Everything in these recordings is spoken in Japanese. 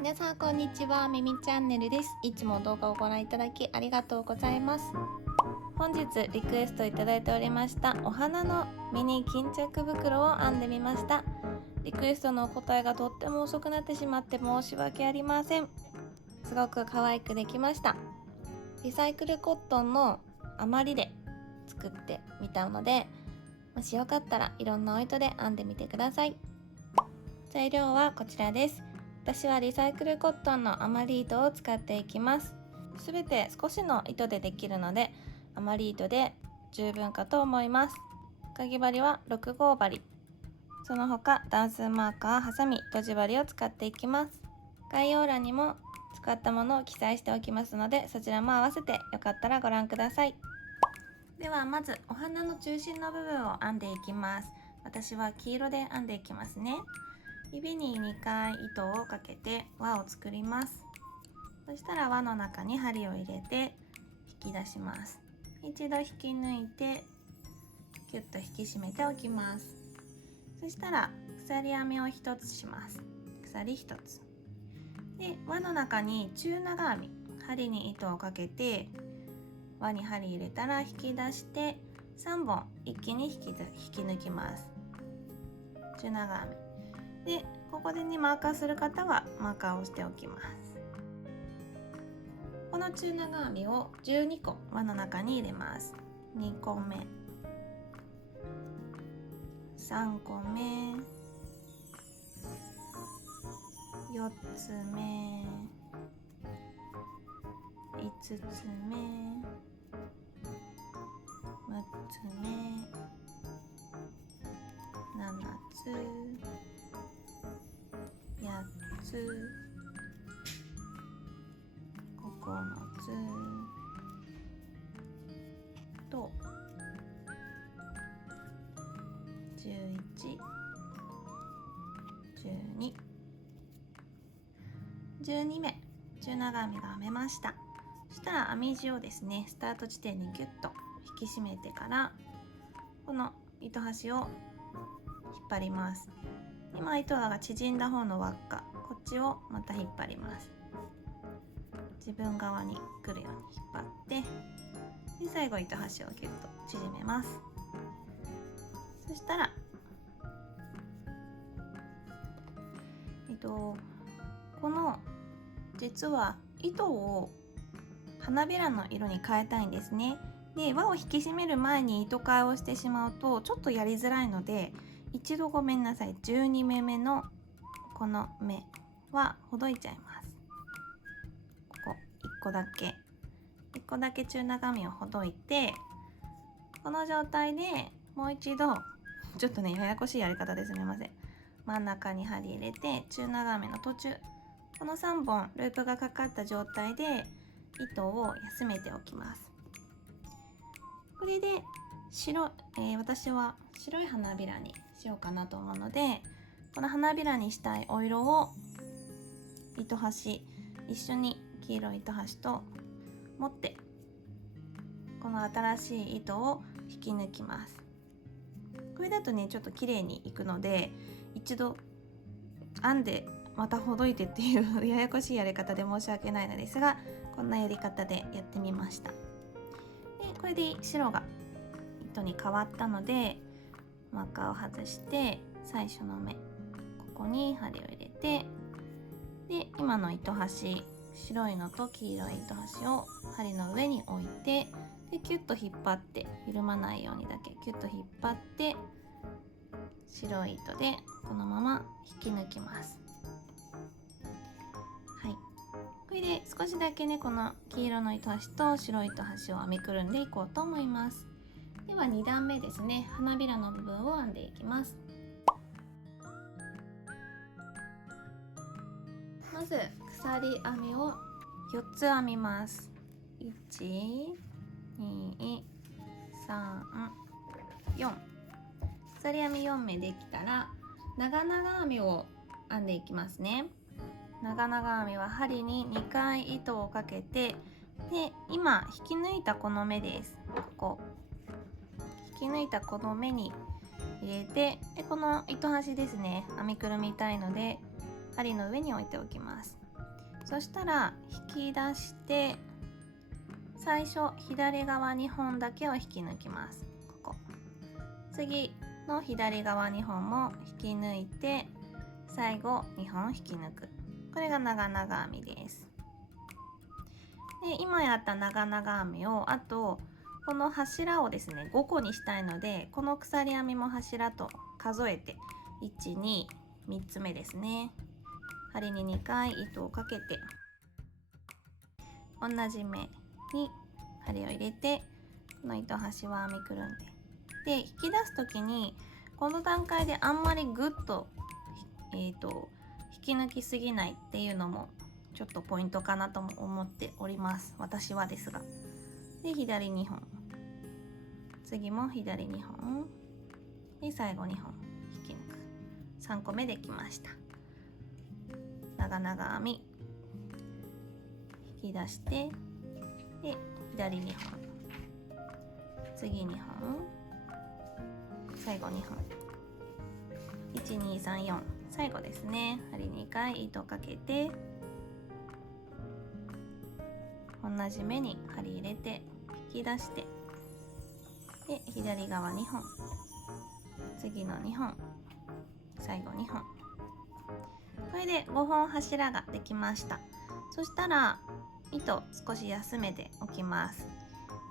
皆さんこんにちは、みみチャンネルです。いつも動画をご覧いただきありがとうございます。本日リクエストいただいておりましたお花のミニ巾着袋を編んでみました。リクエストのお答えがとっても遅くなってしまって申し訳ありません。すごく可愛くできました。リサイクルコットンの余りで作ってみたので、もしよかったらいろんなお糸で編んでみてください。材料はこちらです。私はリサイクルコットンの余り糸を使っていきます。すべて少しの糸でできるので余り糸で十分かと思います。かぎ針は6号針、その他段数マーカー、ハサミ、とじ針を使っていきます。概要欄にも使ったものを記載しておきますので、そちらも合わせてよかったらご覧ください。ではまずお花の中心の部分を編んでいきます。私は黄色で編んでいきますね。指に2回糸をかけて輪を作ります。そしたら輪の中に針を入れて引き出します。一度引き抜いてキュッと引き締めておきます。そしたら鎖編みを1つします。鎖1つで、輪の中に中長編み、針に糸をかけて輪に針入れたら引き出して3本一気に引き抜きます。中長編みで、ここでマーカーする方はマーカーをしておきます。この中長編みを12個輪の中に入れます。2個目、3個目、4つ目、5つ目、6つ目、7つ、8つ、9つと11、12、12目中長編みが編めました。そしたら編み地をですね、スタート地点にギュッと引き締めてからこの糸端を引っ張ります。今糸が縮んだ方の輪っか、こっちをまた引っ張ります。自分側に来るように引っ張ってで、最後糸端をギュッと縮めます。そしたらこの実は糸を花びらの色に変えたいんですね。で、輪を引き締める前に糸換えをしてしまうとちょっとやりづらいので、一度ごめんなさい、12目目のこの目はほどいちゃいます。ここ1個だけ中長編みをほどいて、この状態でもう一度ちょっとねややこしいやり方です、みません。真ん中に針入れて中長編みの途中、この3本ループがかかった状態で糸を休めておきます。これで私は白い花びらにしようかなと思うので、この花びらにしたいお色を糸端一緒に黄色い糸端と持ってこの新しい糸を引き抜きます。これだとねちょっと綺麗にいくので、一度編んでまたほどいてっていうややこしいやり方で申し訳ないのですが、こんなやり方でやってみました。で、これで白が糸に変わったのでマーカーを外して最初の目、ここに針を入れて、で今の糸端、白いのと黄色い糸端を針の上に置いて、でキュッと引っ張って、緩まないようにだけキュッと引っ張って、白い糸でこのまま引き抜きます。はい、これで少しだけねこの黄色の糸端と白い糸端を編みくるんでいこうと思います。では2段目ですね、花びらの部分を編んでいきます。まず鎖編みを4つ編みます。1、2、3、4。鎖編み4目できたら長々編みを編んでいきますね。長々編みは針に2回糸をかけて、で今引き抜いたこの目です。ここ引き抜いたこの目に入れて、でこの糸端ですね、編みくるみたいので針の上に置いておきます。そしたら引き出して、最初左側2本だけを引き抜きます。ここ次の左側2本も引き抜いて、最後2本引き抜く。これが長々編みです。で今やった長々編みを、あとこの柱をですね5個にしたいので、この鎖編みも柱と数えて、1、2、3つ目ですね。針に2回糸をかけて、同じ目に針を入れて、この糸端は編みくるんで、で引き出す時にこの段階であんまりグッと、引き抜きすぎないっていうのもちょっとポイントかなとも思っております、私はですが。で左2本、次も左2本で、最後2本引き抜く。3個目できました。長々編み引き出して、で左2本、次2本、最後2本、1234、最後ですね。針2回糸かけて、同じ目に針入れて引き出して、で左側2本、次の2本、最後2本。これで5本柱ができました。そしたら糸少し休めておきます。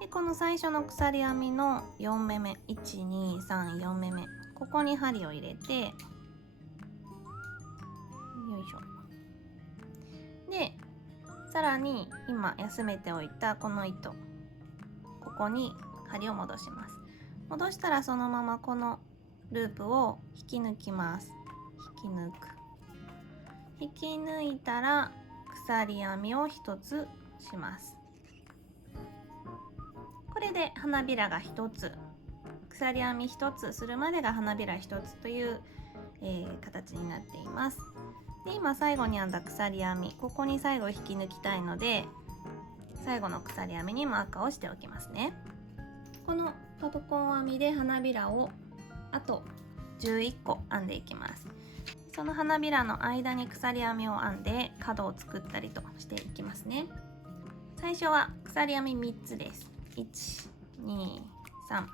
でこの最初の鎖編みの4目目、123、4目目、ここに針を入れて、よいしょ。でさらに今休めておいたこの糸、ここに針を戻します。戻したらそのままこのループを引き抜きます。引き抜く。引き抜いたら鎖編みを1つします。これで花びらが1つ、鎖編み1つするまでが花びら1つという、形になっています。で今最後に編んだ鎖編み、ここに最後引き抜きたいので、最後の鎖編みにマーカーをしておきますね。このパトコン編みで花びらをあと11個編んでいきます。その花びらの間に鎖編みを編んで角を作ったりとしていきますね。最初は鎖編み3つです。1、2、3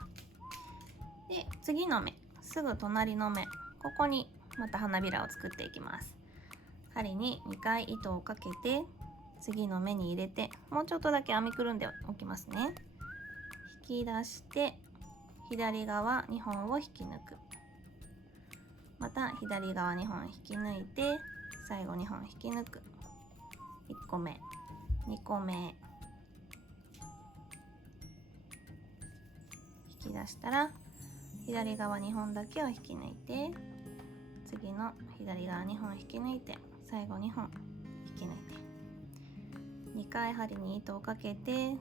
で、次の目、すぐ隣の目、ここにまた花びらを作っていきます。針に2回糸をかけて、次の目に入れて、もうちょっとだけ編みくるんでおきますね。引き出して左側2本を引き抜く。また左側2本引き抜いて、最後2本引き抜く。1個目、2個目、引き出したら左側2本だけを引き抜いて、次の左側2本引き抜いて、最後2本引き抜いて、2回針に糸をかけて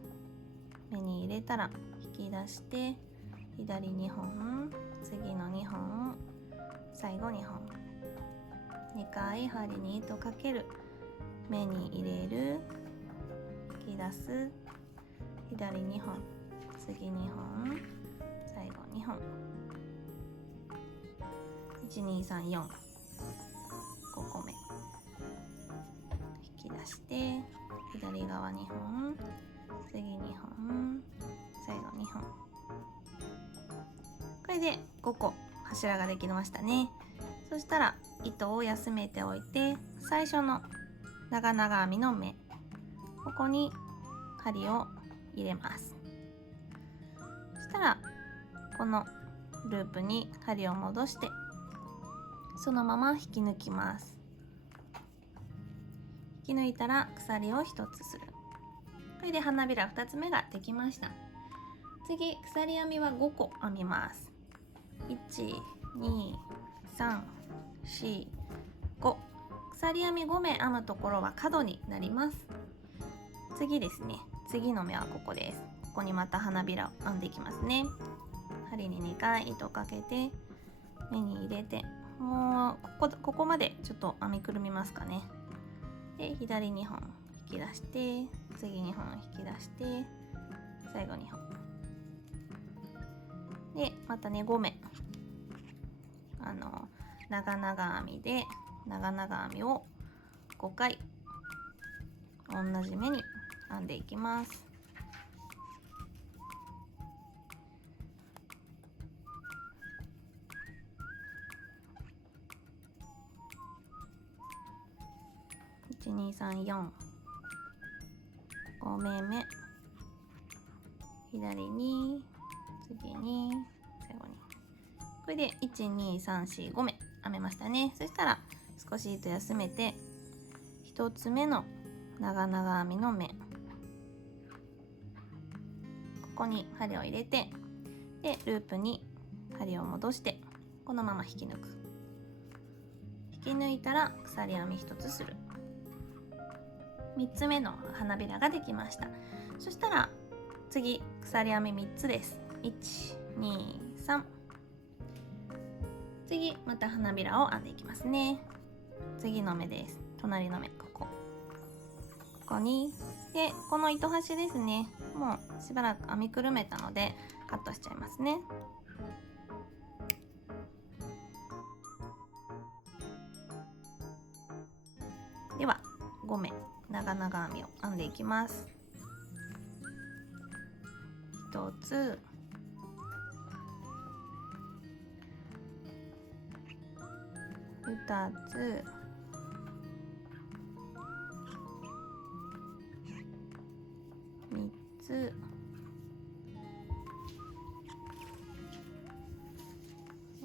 目に入れたら引き出して、左2本、次の2本、最後2本、2回針に糸かける、目に入れる、引き出す、左2本、次2本、最後2本、1234、5個目引き出して、左側2本、次2本、最後2本。これで5個柱ができましたね。そしたら糸を休めておいて、最初の長々編みの目、ここに針を入れます。そしたらこのループに針を戻して、そのまま引き抜きます。引き抜いたら鎖を1つする。これで花びら2つ目ができました。次、鎖編みは5個編みます。1、2、3、4、5。鎖編み5目編むところは角になります。次ですね、次の目はここです。ここにまた花びらを編んでいきますね。針に2回糸をかけて、目に入れて、もうここまでちょっと編みくるみますかね。で左2本引き出して、次2本引き出して、最後2本で、またね5目長々編みで長々編みを5回同じ目に編んでいきます。1,2,3,4 5目目、左に、次に、最後に、これで1,2,3,4,5目編めましたね。そしたら少し糸休めて、1つ目の長々編みの目、ここに針を入れて、でループに針を戻してこのまま引き抜く。引き抜いたら鎖編み1つする。3つ目の花びらができました。そしたら次鎖編み3つです。1,2,3、次また花びらを編んでいきますね。次の目です。隣の目、ここに、でこの糸端ですね、もうしばらく編みくるめたのでカットしちゃいますね。では5目長々編みを編んでいきます。1つ、2つ、3つ、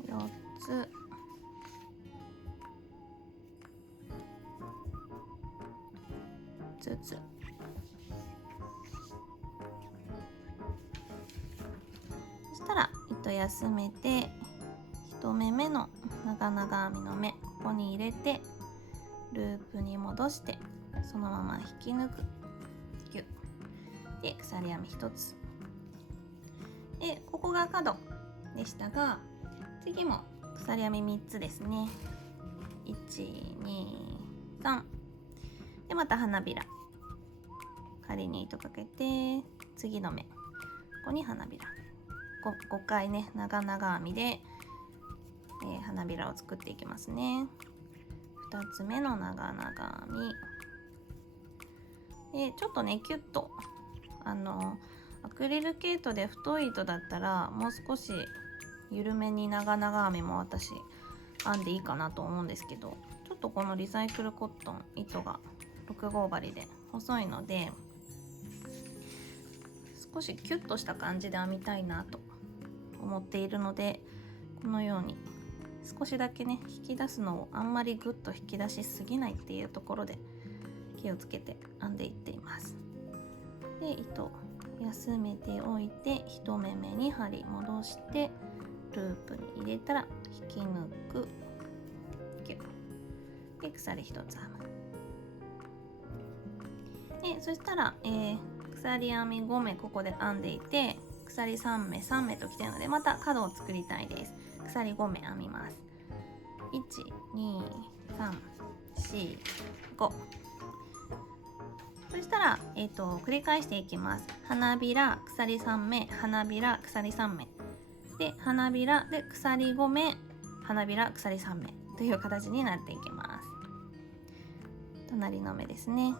4つ、5つ。そしたら糸休めて1目目の長々編みの目、ここに入れてループに戻してそのまま引き抜く。ギュッで鎖編み1つで、ここが角でしたが、次も鎖編み3つですね。1,2,3でまた花びら、針に糸かけて次の目、ここに花びら、5回ね長々編みで、花びらを作っていきますね。2つ目の長々編みで、ちょっとねキュッとアクリル毛糸で太い糸だったらもう少し緩めに長々編みも私編んでいいかなと思うんですけど、ちょっとこのリサイクルコットン糸が6号針で細いので、少しキュッとした感じで編みたいなと思っているので、このように少しだけね引き出すのをあんまりグッと引き出しすぎないっていうところで気をつけて編んでいっています。で糸休めておいて1目目に針戻してループに入れたら引き抜く、ギュッで鎖1つ編む。でそしたら、鎖編み5目ここで編んでいて、鎖3目3目ときてるのでまた角を作りたいです。鎖5目編みます。1,2,3,4,5。そしたら、繰り返していきます。花びら鎖3目、花びら鎖3目で、花びらで鎖5目、花びら鎖3目という形になっていきます。隣の目ですね。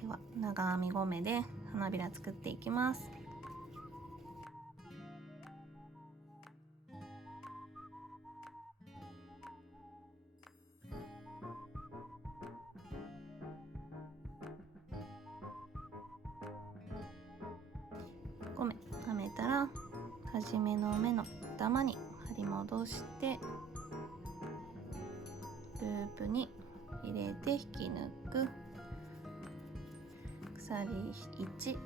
では長編み5目で花びら作っていきます。5目編めたら初めの目の頭に針戻してループに入れて引き抜く。鎖1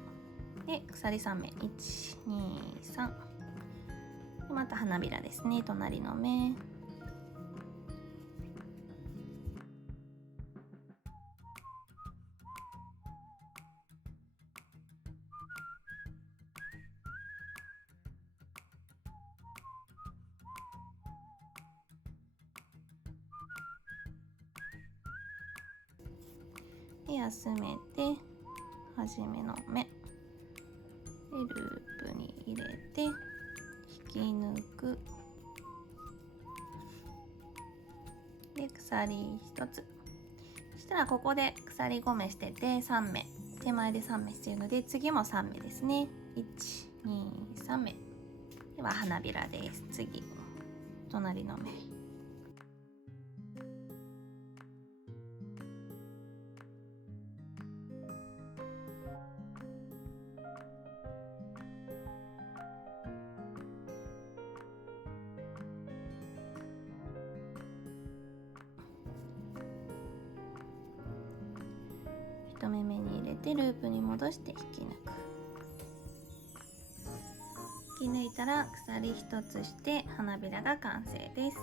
で鎖3目、1,2,3でまた花びらですね。隣の目で休めて初めの目でループに入れて引き抜く。鎖1つ。そしたらここで鎖5目してて3目、手前で3目しているので、次も3目ですね。1、2、3目では花びらです。次隣の目、1目目に入れてループに戻して引き抜く。引き抜いたら鎖1つして花びらが完成です。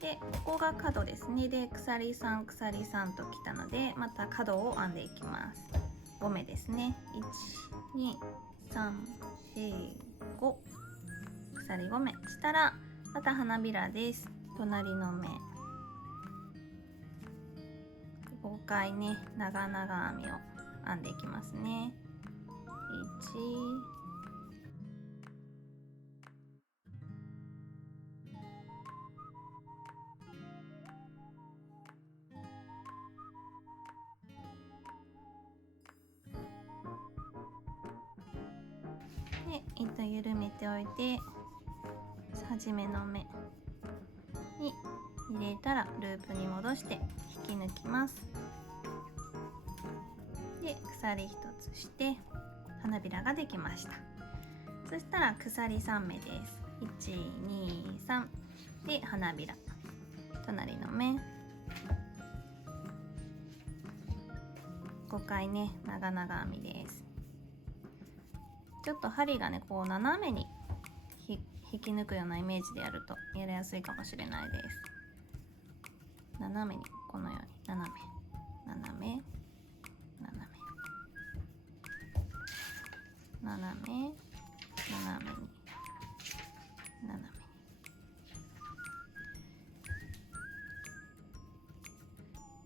でここが角ですね。で鎖3鎖3ときたので、また角を編んでいきます。5目ですね。12345、鎖5目したらまた花びらです。隣の目5回ね、長々編みを編んでいきますね。1、で糸緩めておいて、初めの目に入れたらループに戻して引き抜きます。で鎖1つして花びらができました。そしたら鎖3目です。123で花びら、隣の目5回ね、長々編みです。ちょっと針がねこう斜めに引き抜くようなイメージでやるとやりやすいかもしれないです。斜めにこのように斜め斜め斜め斜め斜めに斜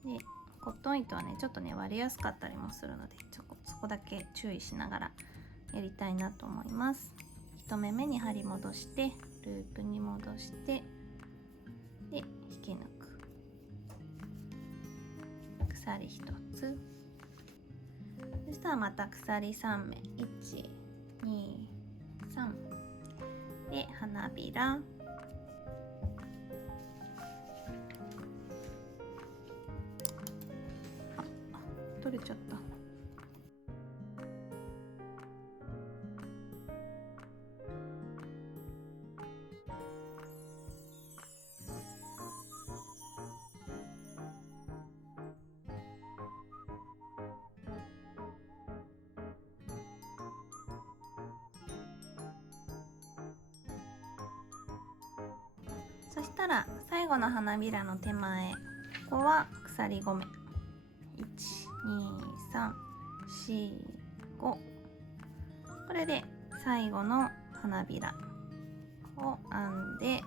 めで、コットン糸はねちょっとね割れやすかったりもするので、そこだけ注意しながらやりたいなと思います。1目目に針戻してループに戻してで引き抜く。鎖1つ、そしたらまた鎖3目123で花びら、取れちゃった。そしたら最後の花びらの手前、ここは鎖5目12345、これで最後の花びらを編んで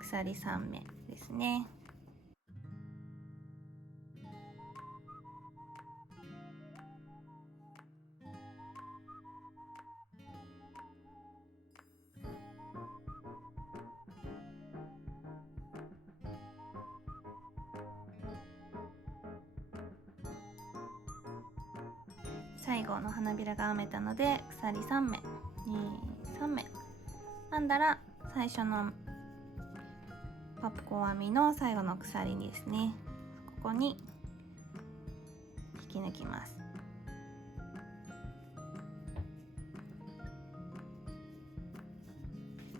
鎖3目ですね。最後の花びらが編めたので鎖3目3目編んだら、最初のパプコ編みの最後の鎖にですね、ここに引き抜きます。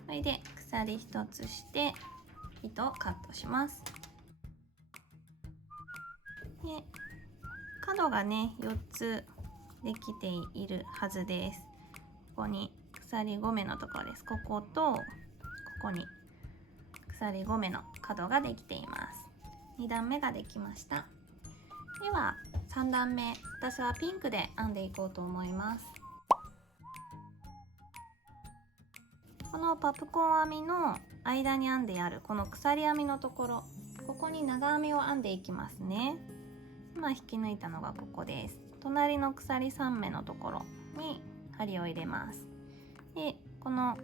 それで鎖1つして糸をカットします。で角がね4つできているはずです。ここに鎖5目のところです。こことここに鎖5目の角ができています。2段目ができました。では3段目、私はピンクで編んでいこうと思います。このパプコン編みの間に編んであるこの鎖編みのところ、ここに長編みを編んでいきますね。今引き抜いたのがここです。隣の鎖3目のところに針を入れます。でこの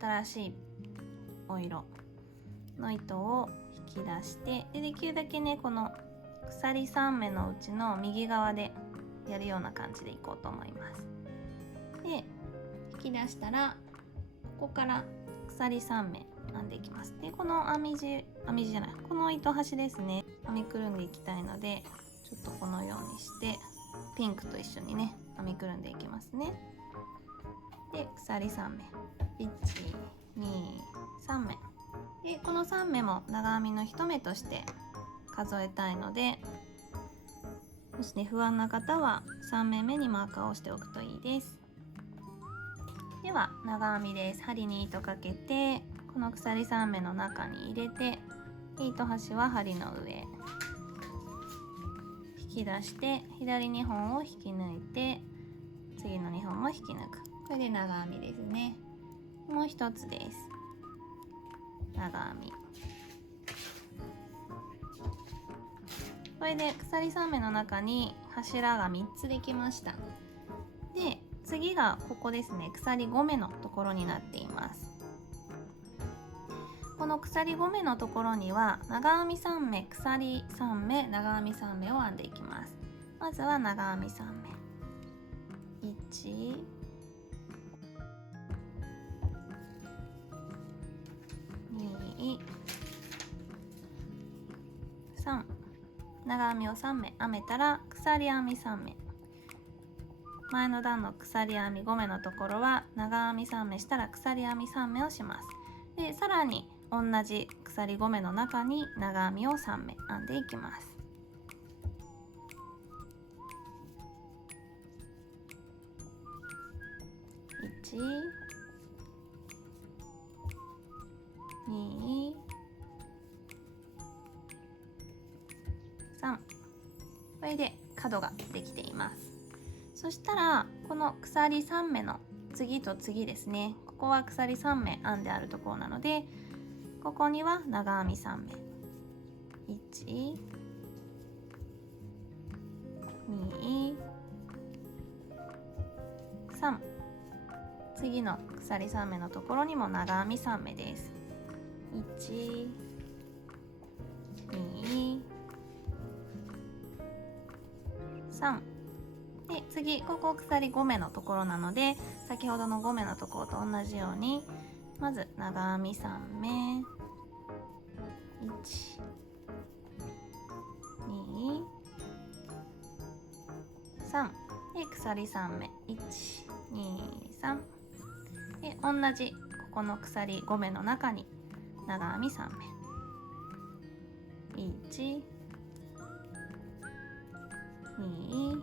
新しいお色の糸を引き出して、できるだけねこの鎖3目のうちの右側でやるような感じでいこうと思います。で引き出したらここから鎖3目編んでいきます。でこの編み地じゃない、この糸端ですね、編みくるんでいきたいので、ちょっとこのようにしてピンクと一緒にね編みくるんでいきますね。で鎖3目、123目で、この3目も長編みの1目として数えたいので、もしね不安な方は3目目にマーカーをしておくといいです。では長編みです。針に糸かけて、この鎖3目の中に入れて、糸端は針の上引き出して、左2本を引き抜いて、次の2本も引き抜く。これで長編みですね。もう一つです。長編み。これで鎖3目の中に柱が3つできました。で次がここですね、鎖5目のところになっています。この鎖5目のところには長編み3目、鎖3目、長編み3目を編んでいきます。まずは長編み3目、1、2、3、長編みを3目編めたら鎖編み3目、前の段の鎖編み5目のところは長編み3目したら鎖編み3目をします。でさらに同じ鎖5目の中に長編みを3目編んでいきます。1、2、3、これで角ができています。そしたらこの鎖3目の次と次ですね、ここは鎖3目編んであるところなので、ここには長編み3目、1、2、3、次の鎖3目のところにも長編み3目です。1、2、3で、次ここ鎖5目のところなので、先ほどの5目のところと同じように、まず長編み3目、1、2、3で鎖3目、1、2、3で同じここの鎖5目の中に長編み3目、1、2、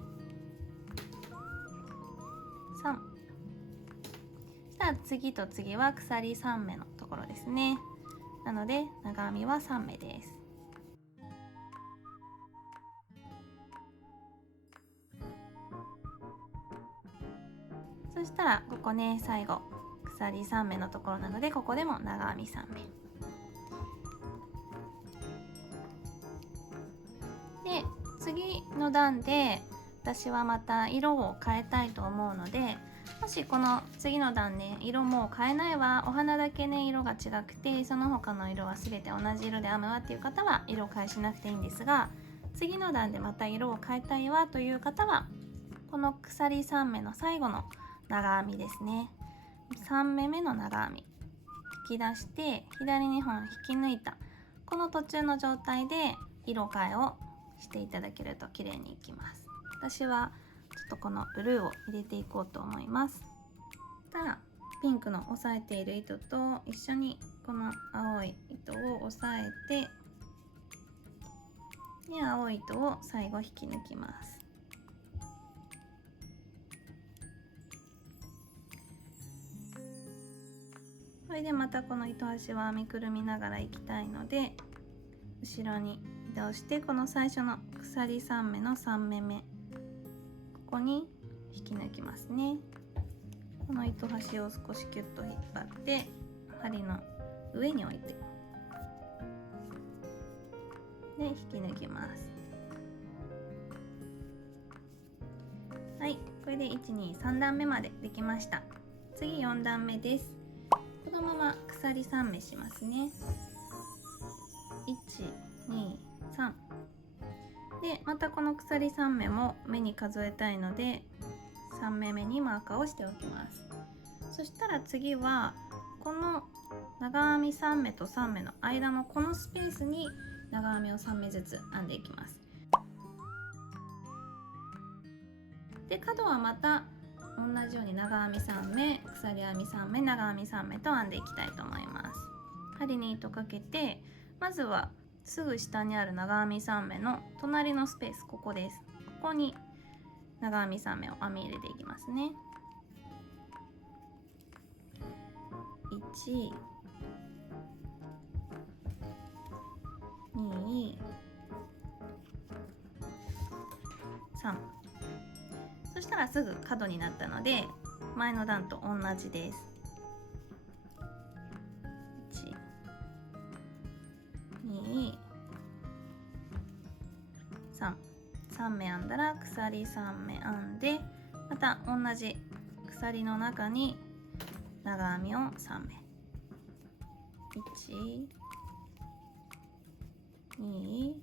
3。さあ次と次は鎖3目のところですね。なので長編みは3目です。そしたらここね、最後鎖3目のところなので、ここでも長編み3目で、次の段で私はまた色を変えたいと思うので、もしこの次の段ね色もう変えないわ、お花だけね色が違くてその他の色は全て同じ色で編むわっていう方は色変えしなくていいんですが、次の段でまた色を変えたいわという方は、この鎖3目の最後の長編みですね、3目目の長編み引き出して左2本引き抜いたこの途中の状態で色変えをしていただけると綺麗にいきます。私はちょっとこのブルーを入れていこうと思います。たらピンクの押さえている糸と一緒にこの青い糸を押さえて、で青い糸を最後引き抜きます。それでまたこの糸端は編みくるみながらいきたいので、後ろに移動してこの最初の鎖3目の3目目、ここに引き抜きますね。この糸端を少しキュッと引っ張って針の上に置いて、で引き抜きます。はい、これで1、2、3段目までできました。次4段目です。このまま鎖3目しますね。123で、またこの鎖3目も目に数えたいので3目目にマーカーをしておきます。そしたら次はこの長編み3目と3目の間のこのスペースに長編みを3目ずつ編んでいきます。で、角はまた同じように長編み3目、鎖編み3目、長編み3目と編んでいきたいと思います。針に糸かけて、まずはすぐ下にある長編み3目の隣のスペース、ここです。ここに長編み3目を編み入れていきますね。1、2、3。そしたらすぐ角になったので前の段と同じです。1、2、3。3目編んだら鎖3目編んで、また同じ鎖の中に長編みを3目。1、2、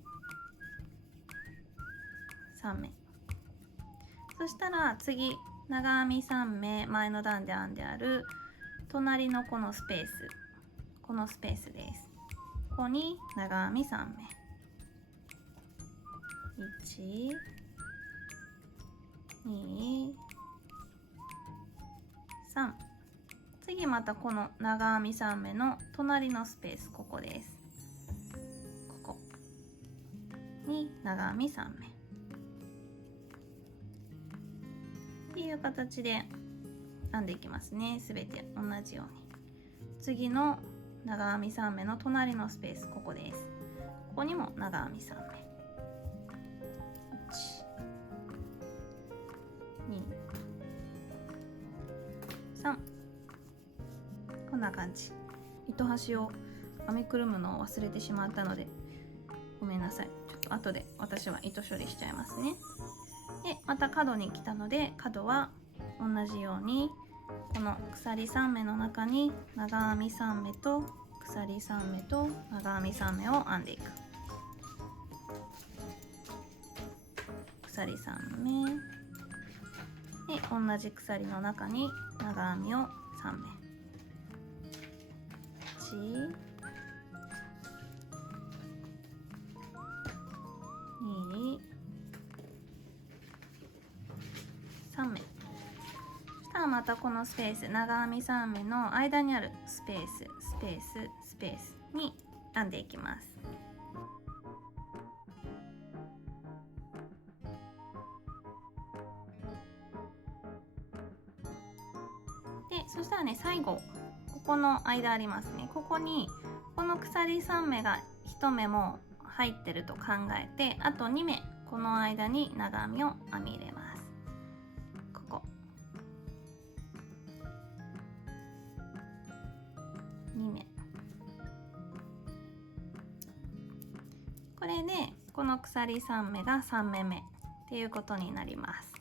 3目。そしたら次長編み3目前の段で編んである隣のこのスペース、このスペースです。ここに長編み3目。1、2、3。次またこの長編み3目の隣のスペース、ここです。ここに長編み3目っていう形で編んでいきますね。すべて同じように。次の長編み3目の隣のスペース、ここです。ここにも長編み3目。1、2、3。こんな感じ。糸端を編みくるむのを忘れてしまったのでごめんなさい。ちょっと後で私は糸処理しちゃいますね。で、また角に来たので角は同じようにこの鎖3目の中に長編み3目と鎖3目と長編み3目を編んでいく。鎖3目で同じ鎖の中に長編みを3目。1、2、3目。そしたらまたこのスペース、長編み3目の間にあるスペース、スペース、スペースに編んでいきます。で、そしたらね、最後ここの間ありますね。ここにこの鎖3目が1目も入ってると考えて、あと2目この間に長編みを編み入れます。ここ2目。これでこの鎖3目が3目目っていうことになります。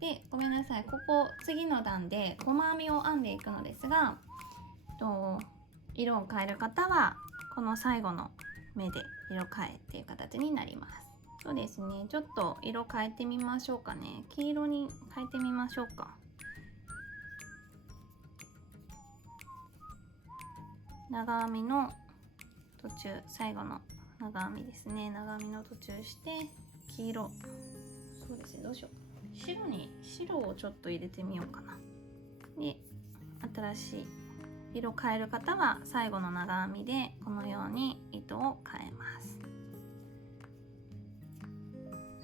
で、ごめんなさい、ここ次の段で細編みを編んでいくのですが、色を変える方はこの最後の目で色変えっていう形になります。そうですね、ちょっと色変えてみましょうかね。黄色に変えてみましょうか。長編みの途中、最後の長編みですね、長編みの途中して黄色、そうですね、どうしよう、白に白をちょっと入れてみようかな。で、新しい色変える方は最後の長編みでこのように糸を変えます。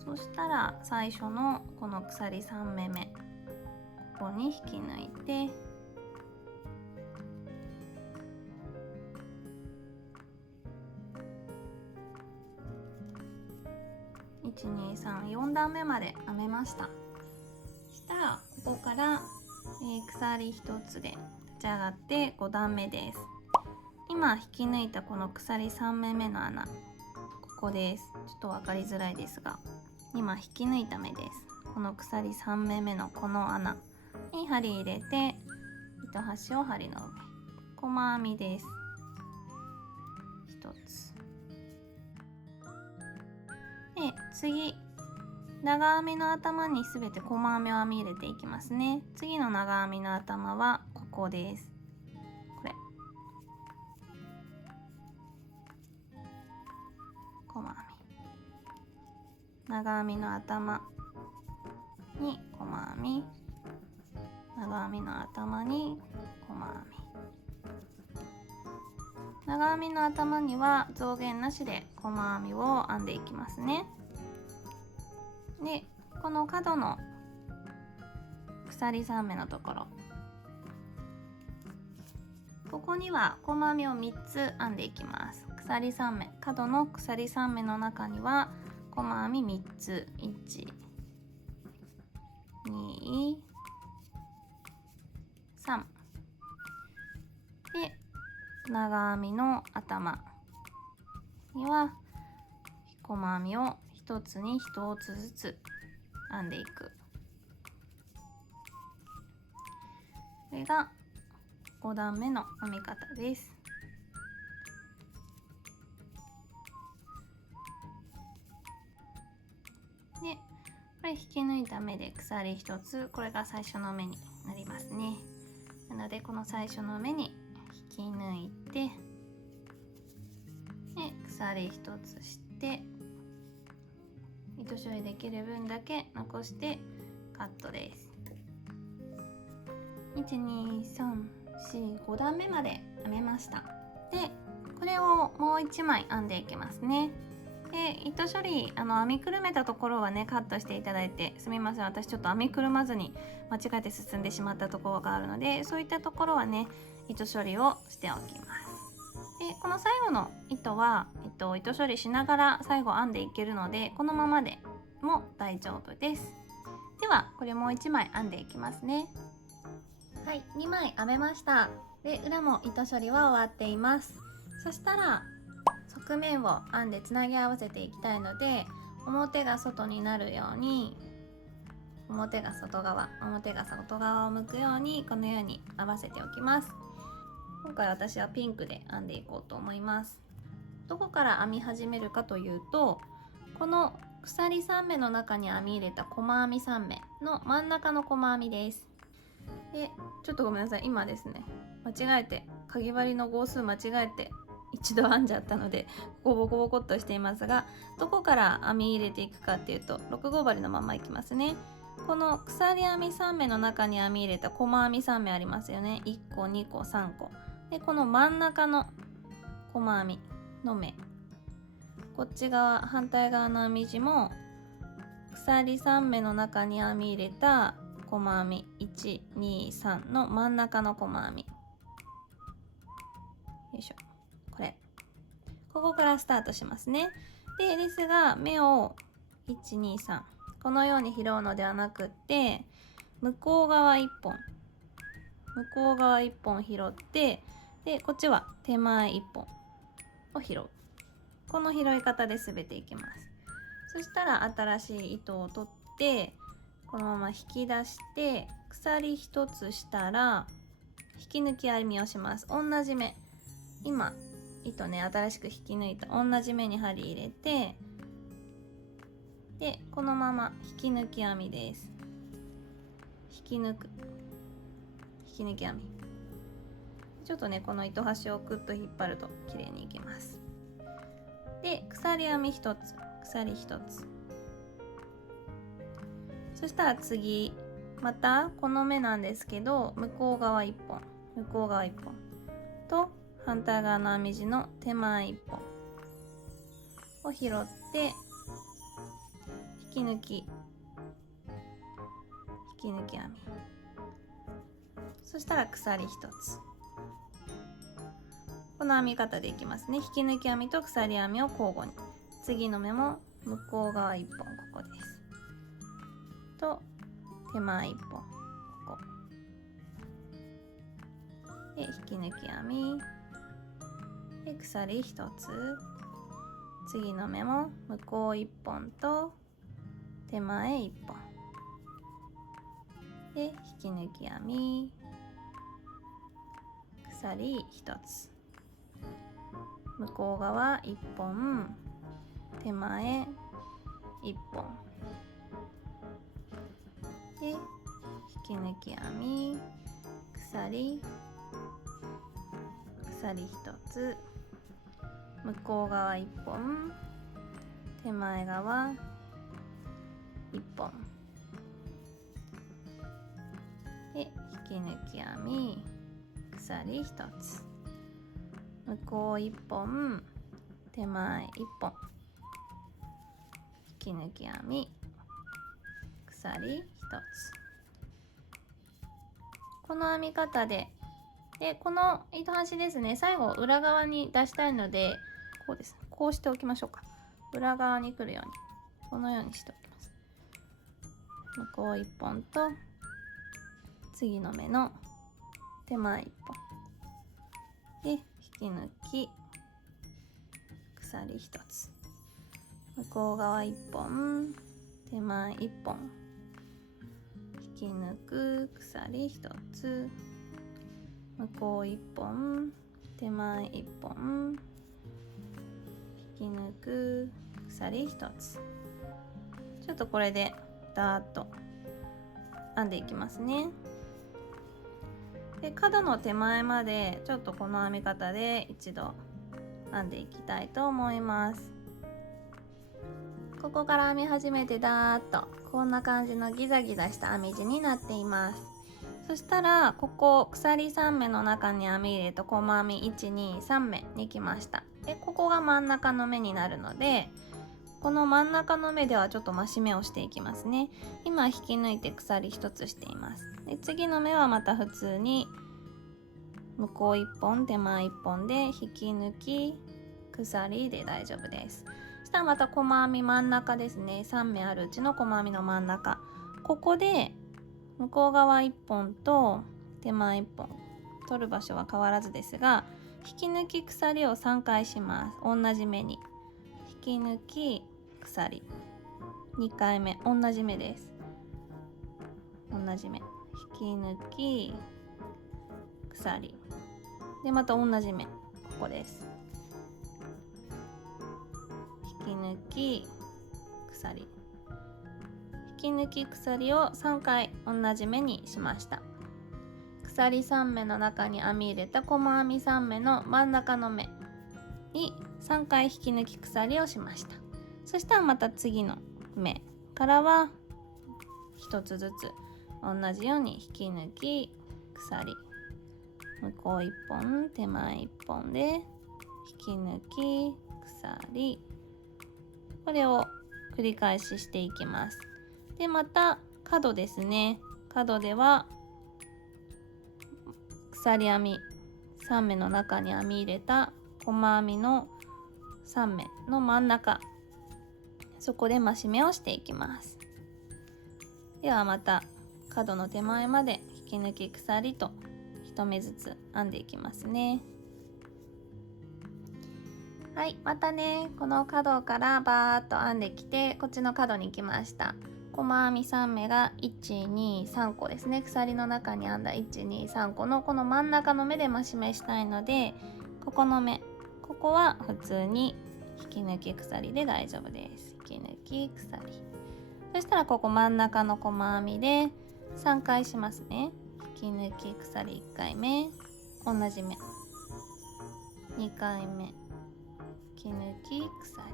そしたら最初のこの鎖3目目、ここに引き抜いて1、2、3、4段目まで編めました。そしたらここから、鎖1つで立ち上がって5段目です。今引き抜いたこの鎖3目目の穴、ここです。ちょっと分かりづらいですが、今引き抜いた目です。この鎖3目目のこの穴に針入れて、糸端を針の上、細編みです。つで、次長編みの頭にすべて細編みを編み入れていきますね。次の長編みの頭はここです。これ細編み、長編みの頭に細編み、長編みの頭に細編み、長編みの頭には増減なしで細編みを編んでいきますね。で、この角の鎖3目のところ、ここには細編みを3つ編んでいきます。鎖3目、角の鎖3目の中には細編み3つ、1、2、3で、長編みの頭には細編みを1つに1つずつ編んでいく。これが5段目の編み方です。で、これ引き抜いた目で鎖1つ、これが最初の目になりますね。なのでこの最初の目に引き抜いて、で鎖1つして糸処理できる分だけ残してカットです。12345段目まで編めました。でこれをもう1枚編んでいきますね。で糸処理編みくるめたところはねカットしていただいてすみません。私ちょっと編みくるまずに間違えて進んでしまったところがあるので、そういったところはね糸処理をしておきます。でこの最後の糸は、糸処理しながら最後編んでいけるのでこのままでも大丈夫です。ではこれもう1枚編んでいきますね。はい、2枚編めました。で裏も糸処理は終わっています。そしたら側面を編んでつなぎ合わせていきたいので、表が外になるように、表が外側、表が外側を向くようにこのように合わせておきます。今回私はピンクで編んでいこうと思います。どこから編み始めるかというと、この鎖3目の中に編み入れた細編み3目の真ん中の細編みです。でちょっとごめんなさい、今ですね間違えてかぎ針の号数間違えて一度編んじゃったのでボコボコっとしていますが、どこから編み入れていくかっていうと6号針のままいきますね。この鎖編み3目の中に編み入れた細編み3目ありますよね。1個2個3個で、この真ん中の細編みの目、こっち側反対側の編み地も鎖3目の中に編み入れた細編み123の真ん中の細編み、よいしょ、ここからスタートしますね。ですが目を123このように拾うのではなくって、向こう側1本拾って、でこっちは手前1本を拾う。この拾い方で全ていきます。そしたら新しい糸を取ってこのまま引き出して鎖1つしたら引き抜き編みをします。同じ目、今糸ね新しく引き抜いた同じ目に針入れて、でこのまま引き抜き編みです。引き抜き編み、ちょっとねこの糸端をクッと引っ張ると綺麗にいきます。で鎖編み1つ、鎖1つ、そしたら次またこの目なんですけど向こう側1本と反対側の編み地の手前1本を拾って引き抜き編み、そしたら鎖1つ、この編み方でいきますね。引き抜き編みと鎖編みを交互に、次の目も向こう側1本ここですと手前1本ここで引き抜き編みで鎖1つ、次の目も向こう1本と手前1本で引き抜き編み鎖1つ向こう側1本、手前1本で引き抜き編み、鎖1つ、向こう側1本、手前側1本で引き抜き編み、鎖1つ、向こう1本、手前1本、引き抜き編み、鎖1つ。この編み方でこの糸端ですね、最後裏側に出したいので、こうです。こうしておきましょうか。裏側に来るように、このようにしておきます。向こう1本と次の目の手前1本で引き抜き、鎖1つ、向こう側1本、手前1本、引き抜く、鎖1つ、向こう1本、手前1本、引き抜く、鎖1つ。ちょっとこれでダーッと編んでいきますね。で、角の手前までちょっとこの編み方で一度編んでいきたいと思います。ここから編み始めてダーッとこんな感じのギザギザした編み地になっています。そしたらここ鎖3目の中に編み入れと細編み123目に来ました。でここが真ん中の目になるので、この真ん中の目ではちょっと増し目をしていきますね。今引き抜いて鎖1つしています。で次の目はまた普通に向こう1本手前1本で引き抜き、鎖で大丈夫です。そしたらまた細編み真ん中ですね、3目あるうちの細編みの真ん中、ここで向こう側1本と手前1本、取る場所は変わらずですが、引き抜き鎖を3回します。同じ目に引き抜き鎖、2回目同じ目です。同じ目引き抜き鎖で、また同じ目、ここです。引き抜き鎖、引き抜き鎖を3回同じ目にしました。鎖3目の中に編み入れた細編み3目の真ん中の目に3回引き抜き鎖をしました。そしたらまた次の目からは1つずつ同じように引き抜き鎖、向こう1本手前1本で引き抜き鎖、これを繰り返ししていきます。でまた角ですね、角では鎖編み3目の中に編み入れた細編みの3目の真ん中、そこで増し目をしていきます。ではまた角の手前まで引き抜き鎖と1目ずつ編んでいきますね。はい、またねこの角からバーッと編んできて、こっちの角に来ました。細編み3目が123個ですね。鎖の中に編んだ123個のこの真ん中の目で増し目したいので、ここの目、ここは普通に引き抜き鎖で大丈夫です。引き抜き鎖、そしたらここ真ん中の細編みで3回しますね。引き抜き鎖1回目、同じ目2回目、引き抜き鎖、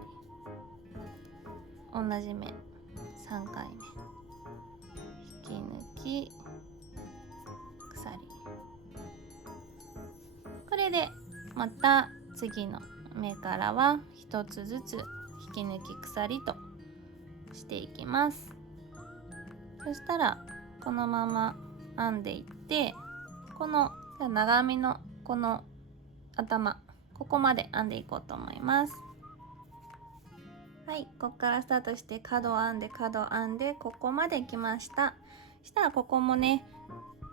同じ目3回目、引き抜き鎖。これでまた次の目からは1つずつ引き抜き鎖としていきます。そしたらこのまま編んでいって、この長編みのこの頭、ここまで編んでいこうと思います。はい、ここからスタートして角編んで角編んでここまで来ました。そしたらここもね、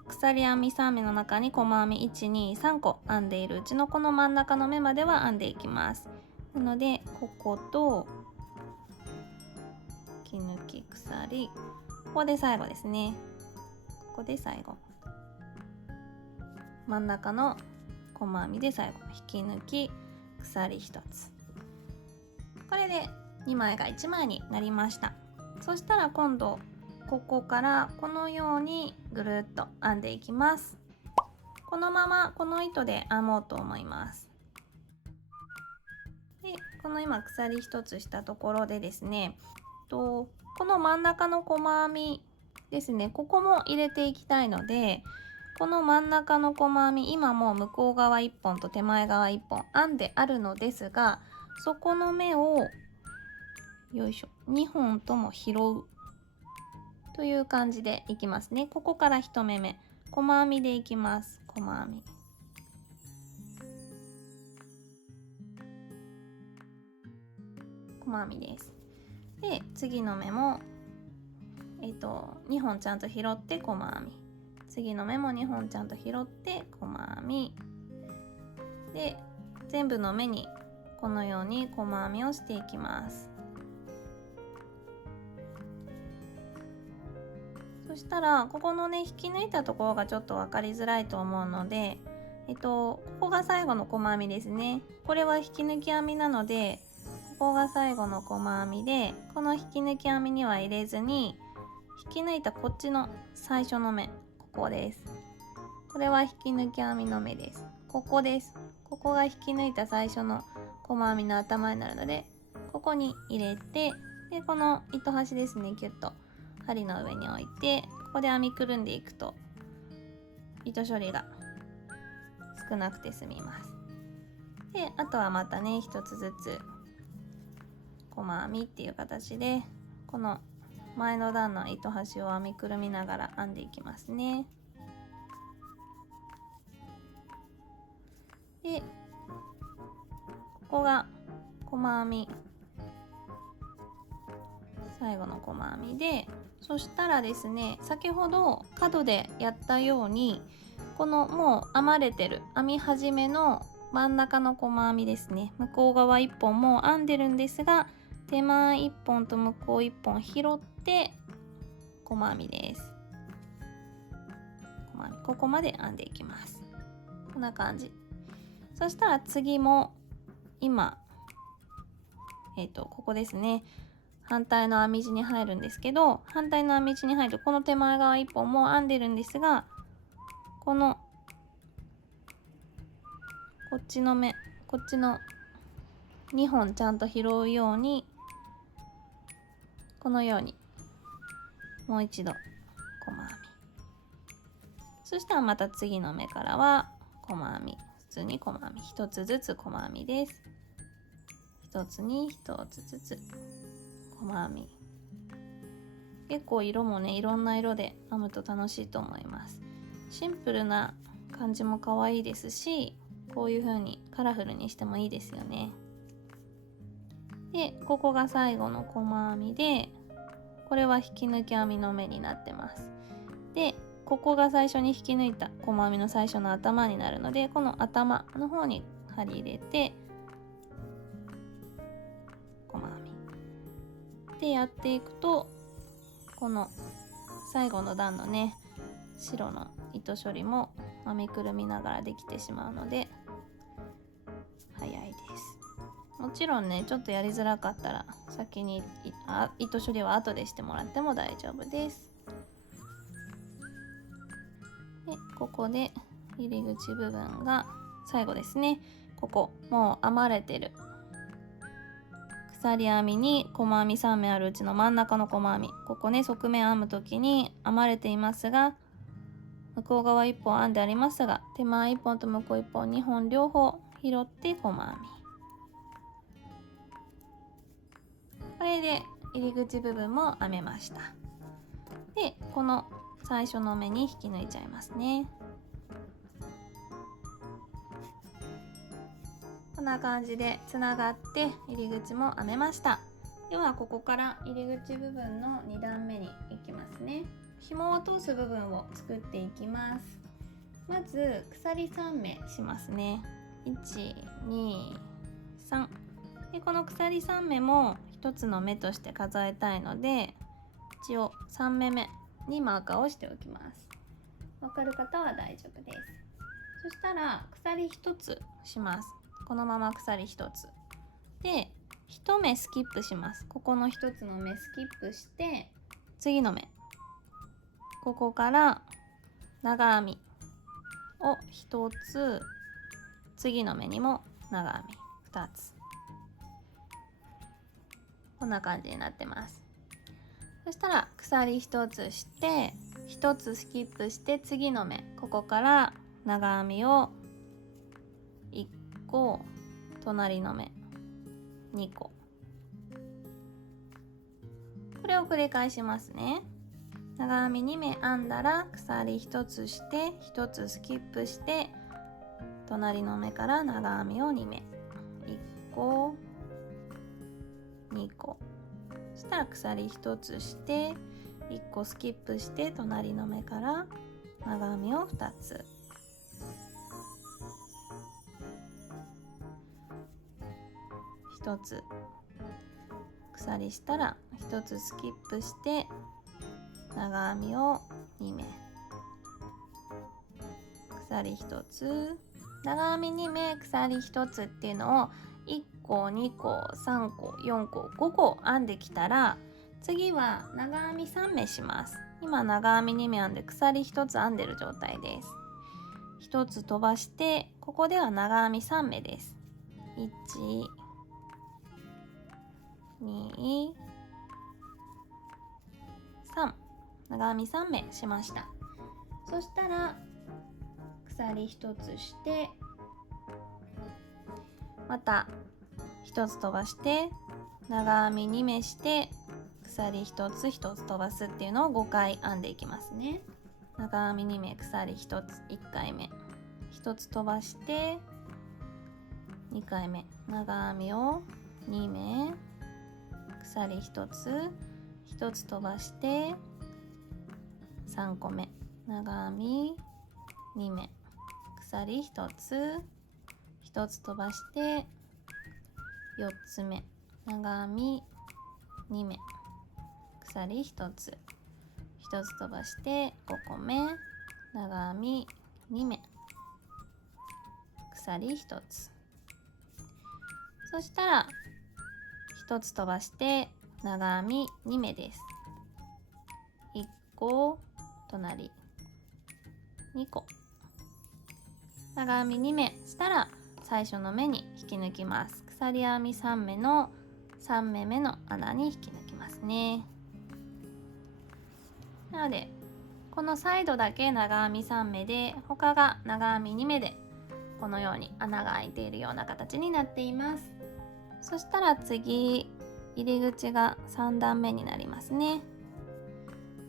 鎖編み3目の中に細編み123個編んでいるうちのこの真ん中の目までは編んでいきます。なのでここと引き抜き鎖、ここで最後ですね。ここで最後、真ん中の細編みで最後引き抜き鎖1つ。これで2枚が1枚になりました。そしたら今度ここからこのようにぐるっと編んでいきます。このままこの糸で編もうと思います。でこの今鎖1つしたところでですね、この真ん中の細編みですね、ここも入れていきたいので、この真ん中の細編み、今もう向こう側1本と手前側1本編んであるのですが、そこの目をよいしょ2本とも拾うという感じでいきますね。ここから1目目細編みでいきます。細編み、細編みです。で次の目も2本ちゃんと拾って細編み、次の目も2本ちゃんと拾って細編みで、全部の目にこのように細編みをしていきます。そしたらここのね引き抜いたところがちょっと分かりづらいと思うので、ここが最後の細編みですね。これは引き抜き編みなので、ここが最後の細編みで、この引き抜き編みには入れずに引き抜いたこっちの最初の目、ここです。これは引き抜き編みの目です。ここです。ここが引き抜いた最初の細編みの頭になるので、ここに入れて、でこの糸端ですね、キュッと針の上に置いて、ここで編みくるんでいくと糸処理が少なくて済みます。であとはまたね一つずつ細編みっていう形でこの前の段の糸端を編みくるみながら編んでいきますね。でここが細編み、最後の細編みで、そしたらですね、先ほど角でやったようにこのもう編まれてる編み始めの真ん中の細編みですね、向こう側1本もう編んでるんですが、手前1本と向こう1本拾って細編みです。細編みここまで編んでいきます。こんな感じ。そしたら次も今ここですね、反対の編み地に入るんですけど、反対の編み地に入るこの手前側1本も編んでるんですが、このこっちの目、こっちの2本ちゃんと拾うように、このようにもう一度細編み、そしたらまた次の目からは細編み、普通に細編み、1つずつ細編みです。1つに1つずつ細編み。結構色もねいろんな色で編むと楽しいと思います。シンプルな感じも可愛いですし、こういう風にカラフルにしてもいいですよね。でここが最後の細編みで、これは引き抜き編みの目になってます。でここが最初に引き抜いた細編みの最初の頭になるので、この頭の方に針入れて細編みでやっていくと、この最後の段のね白の糸処理も編みくるみながらできてしまうので早いです。もちろんねちょっとやりづらかったら先に糸処理は後でしてもらっても大丈夫です。でここで入り口部分が最後ですね、ここもう編まれてる鎖編みに細編み3目あるうちの真ん中の細編み、ここね側面編む時に編まれていますが、向こう側1本編んでありますが、手前1本と向こう1本2本両方拾って細編み、これで入り口部分も編めました。でこの最初の目に引き抜いちゃいますね。こんな感じでつながって入り口も編めました。ではここから入り口部分の2段目に行きますね。紐を通す部分を作っていきます。まず鎖3目しますね。1、2、3で、この鎖3目も1つの目として数えたいので、一応3目目にマーカーをしておきます。わかる方は大丈夫です。そしたら鎖1つします。このまま鎖1つで1目スキップします。ここの1つの目スキップして次の目、ここから長編みを1つ、次の目にも長編み2つ、こんな感じになってます。そしたら鎖1つして1つスキップして次の目、ここから長編みを1個、隣の目2個、これを繰り返しますね。長編み2目編んだら鎖1つして1つスキップして隣の目から長編みを2目、1個2個、そしたら鎖1つして1個スキップして隣の目から長編みを2つ、1つ鎖したら1つスキップして長編みを2目、鎖1つ、長編み2目鎖1つっていうのを1個2個3個4個5個編んできたら、次は長編み3目します。今長編み2目編んで鎖1つ編んでる状態です。1つ飛ばしてここでは長編み3目です。1 2 3、長編み3目しました。そしたら鎖1つしてまた1つ飛ばして長編み2目して鎖1つ1つ飛ばすっていうのを5回編んでいきますね。長編み2目鎖1つ1回目、1つ飛ばして2回目長編みを2目、鎖1つ1つ飛ばして3個目長編み2目、鎖1つ1つ飛ばして4つ目長編み2目、鎖1つ1つ飛ばして5個目長編み2目、鎖1つ、そしたら1つ飛ばして長編み2目です。1個隣2個、長編み2目したら最初の目に引き抜きます。鎖編み3目の3目目の穴に引き抜きますね。なのでこのサイドだけ長編み3目で他が長編み2目でこのように穴が開いているような形になっています。そしたら次入り口が3段目になりますね。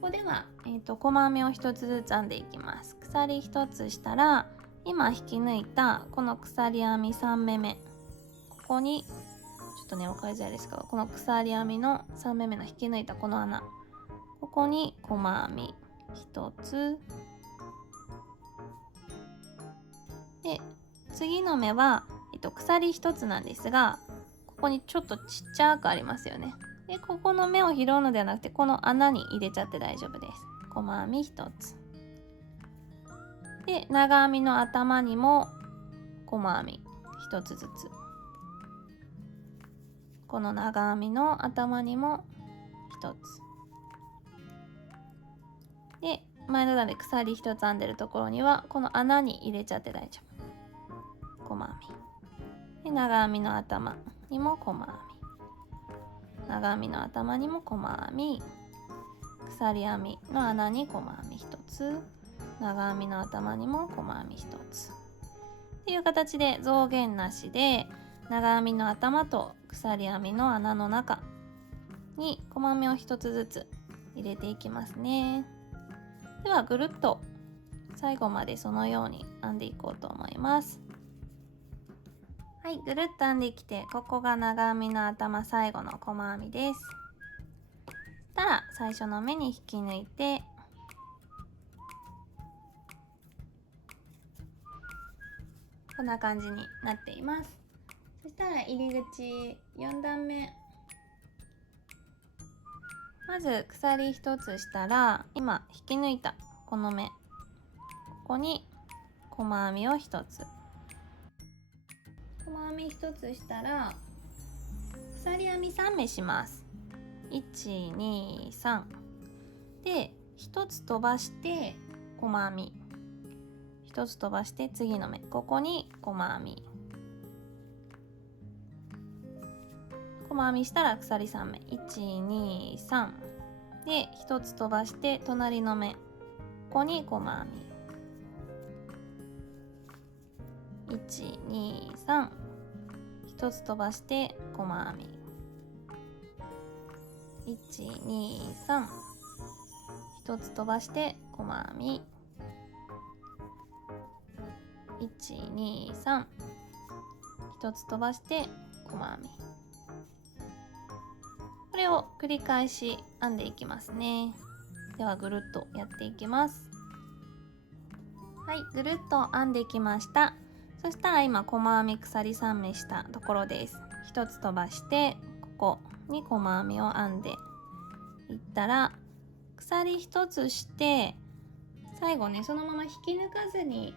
ここでは、細編みを1つずつ編んでいきます。鎖1つしたら今引き抜いたこの鎖編み3目目、ここにちょっとね分かりづらいですが、この鎖編みの3目目の引き抜いたこの穴、ここに細編み1つで、次の目は、鎖1つなんですが、ここにちょっとちっちゃくありますよね。でここの目を拾うのではなくてこの穴に入れちゃって大丈夫です。細編み1つで、長編みの頭にも細編み1つずつ、この長編みの頭にも1つで、前の段で鎖1つ編んでるところにはこの穴に入れちゃって大丈夫。細編みで、長編みの頭にも細編み、長編みの頭にも細編み、鎖編みの穴に細編み1つ、長編みの頭にも細編み1つっていう形で増減なしで長編みの頭と鎖編みの穴の中に細編みを1つずつ入れていきますね。ではぐるっと最後までそのように編んでいこうと思います。はい、ぐるっと編んできて、ここが長編みの頭最後の細編みです。そしたら最初の目に引き抜いてこんな感じになっています。そしたら入り口4段目、まず鎖1つしたら今引き抜いたこの目、ここに細編みを1つ細編み1つしたら鎖編み3目します。123で1つ飛ばして細編み、1つ飛ばして次の目、ここに細編み、細編みしたら鎖3目、123で1つ飛ばして隣の目、ここに細編み、123、1つ飛ばして細編み、123、1つ飛ばして細編み、123、1つ飛ばして細編み、これを繰り返し編んでいきますね。ではぐるっとやっていきます。はい、ぐるっと編んできました。そしたら今細編み鎖3目したところです。1つ飛ばしてここに細編みを編んでいったら、鎖1つして最後ねそのまま引き抜かずに、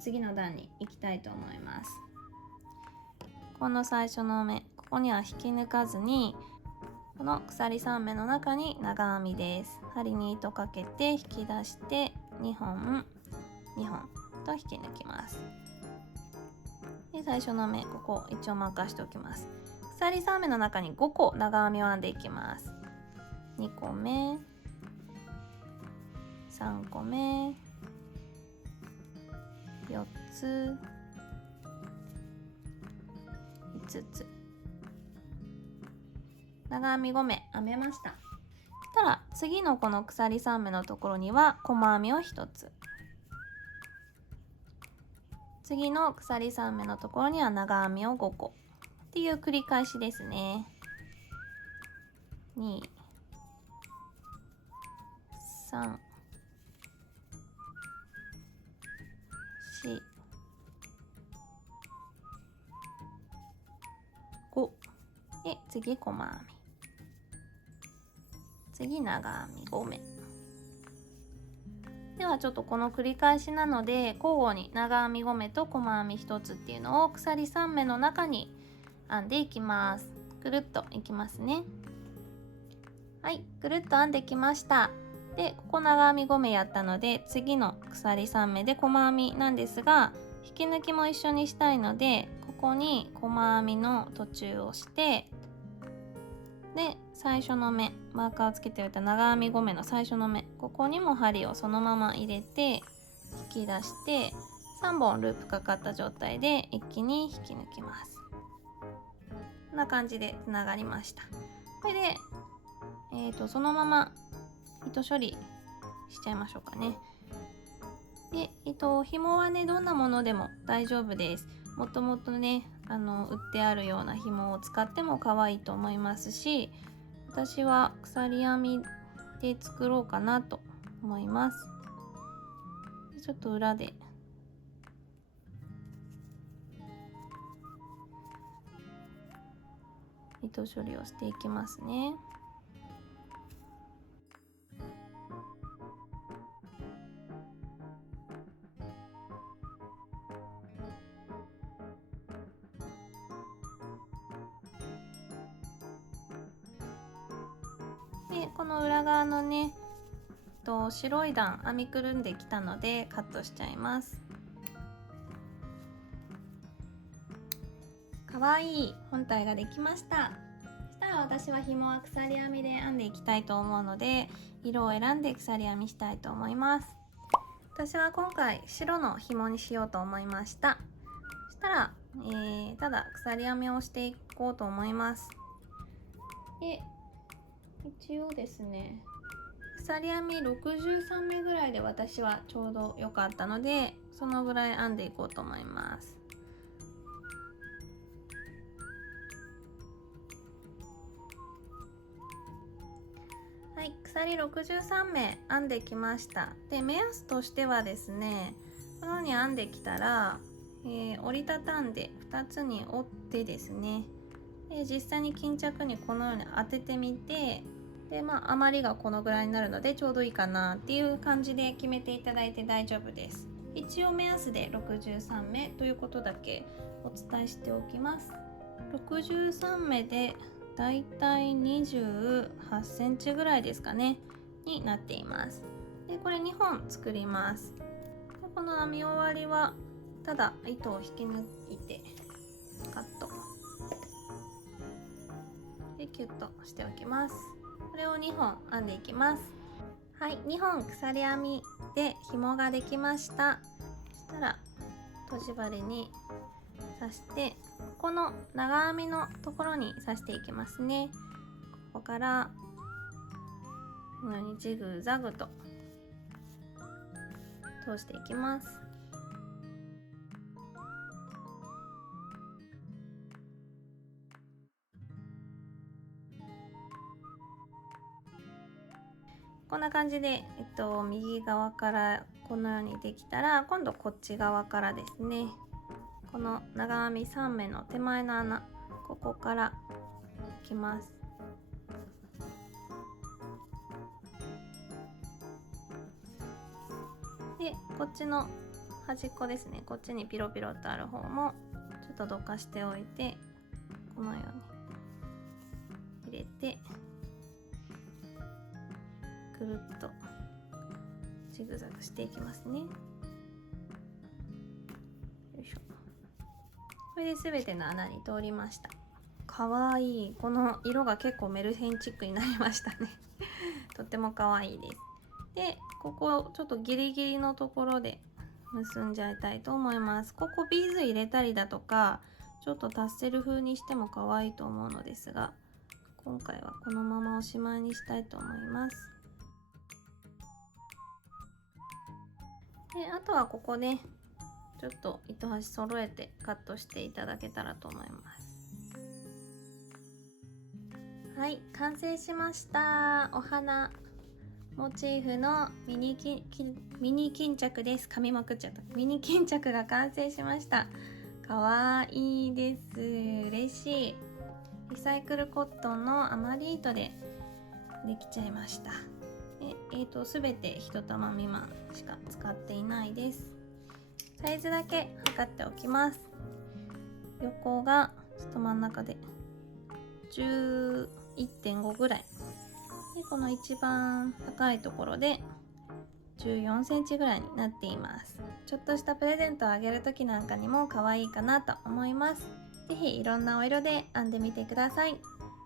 次の段に行きたいと思います。この最初の目、ここには引き抜かずにこの鎖3目の中に長編みです。針に糸かけて引き出して2本2本と引き抜きます。で最初の目、ここ一応任しておきます。鎖3目の中に5個長編みを編んでいきます。2個目、3個目、4つ、5つ、長編み5目編めました。そしたら次のこの鎖3目のところには細編みを1つ、次の鎖3目のところには長編みを5個っていう繰り返しですね。2、3、4、5で次細編み、次長編み5目。ではちょっとこの繰り返しなので交互に長編み5目と細編み1つっていうのを鎖3目の中に編んでいきます。ぐるっといきますね。はい、ぐるっと編んできました。でここ長編み5目やったので次の鎖3目で細編みなんですが、引き抜きも一緒にしたいのでここに細編みの途中をして、で最初の目、マーカーをつけておいた長編み5目の最初の目、ここにも針をそのまま入れて引き出して3本ループかかった状態で一気に引き抜きます。こんな感じでつながりました。これで、そのまま糸処理しちゃいましょうかね。で、紐はねどんなものでも大丈夫です。もともとね売ってあるような紐を使っても可愛いと思いますし、私は鎖編みで作ろうかなと思います。ちょっと裏で糸処理をしていきますね。でこの裏側のね白い段編みくるんできたのでカットしちゃいます。かわいい本体ができました。そしたら私は紐は鎖編みで編んでいきたいと思うので色を選んで鎖編みしたいと思います。私は今回白の紐にしようと思いました。そしたら、ただ鎖編みをしていこうと思います。で一応ですね鎖編み63目ぐらいで私はちょうど良かったのでそのぐらい編んでいこうと思います。はい、鎖63目編んできました。で目安としてはですね、このように編んできたら、折りたたんで2つに折ってですね、で実際に巾着にこのように当ててみて、で余りがこのぐらいになるのでちょうどいいかなっていう感じで決めていただいて大丈夫です。一応目安で63目ということだけお伝えしておきます。63目でだいたい28センチぐらいですかねになっています。でこれ2本作ります。でこの編み終わりはただ糸を引き抜いてカットでキュッとしておきます。これを2本編んでいきます。はい、2本鎖編みで紐ができました。そしたらとじ針に刺してこの長編みのところに刺していきますね。ここからこのようにジグザグと通していきます。こんな感じで、右側からこのようにできたら今度こっち側からですね、この長編み3目の手前の穴、ここからいきます。でこっちの端っこですね、こっちにピロピロとある方もちょっとどかしておいて、このように入れてくるっとジグザグしていきますね。よいしょ。これで全ての穴に通りました。かわいい。この色が結構メルヘンチックになりましたねとってもかわいいです。でここちょっとギリギリのところで結んじゃいたいと思います。ここビーズ入れたりだとかちょっとタッセル風にしても可愛いと思うのですが、今回はこのままおしまいにしたいと思います。であとはここね、ちょっと糸端揃えてカットしていただけたらと思います。はい、完成しました。お花モチーフのミニ巾着です。紙もくっちゃった。ミニ巾着が完成しました。かわいいです。嬉しい。リサイクルコットンの余り糸でできちゃいました。すべて1玉未満しか使っていないです。サイズだけ測っておきます。横がちょっと真ん中で11.5 ぐらいで、この一番高いところで14センチぐらいになっています。ちょっとしたプレゼントをあげる時なんかにも可愛いかなと思います。是非いろんなお色で編んでみてください。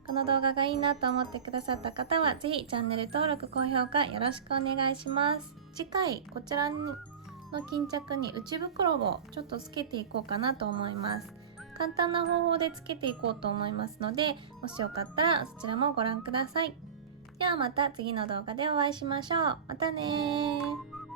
この動画がいいなと思ってくださった方は是非チャンネル登録高評価よろしくお願いします。次回こちらの巾着に内袋をちょっとつけていこうかなと思います。簡単な方法でつけていこうと思いますので、もしよかったらそちらもご覧ください。ではまた次の動画でお会いしましょう。またねー。